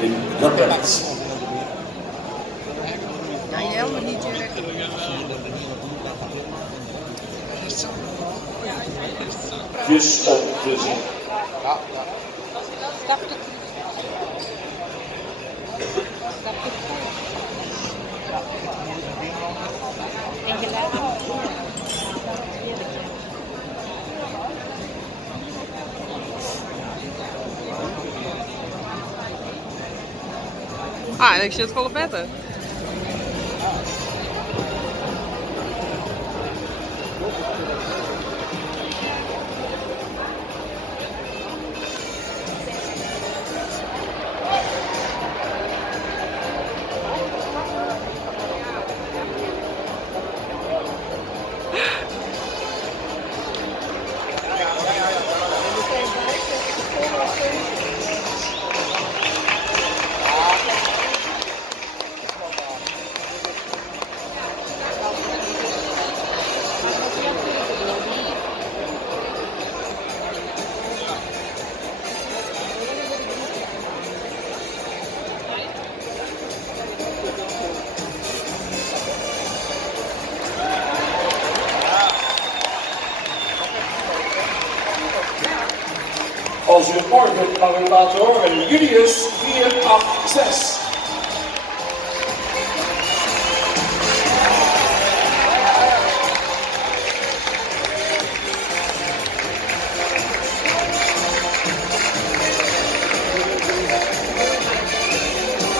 in Dordrecht. Ja, je helemaal niet direct. Dus om te zien. Stap terug. En je laat hem. Ah, en ik zit volle vetten. Als u het morgen mag u laten horen, Julius 486.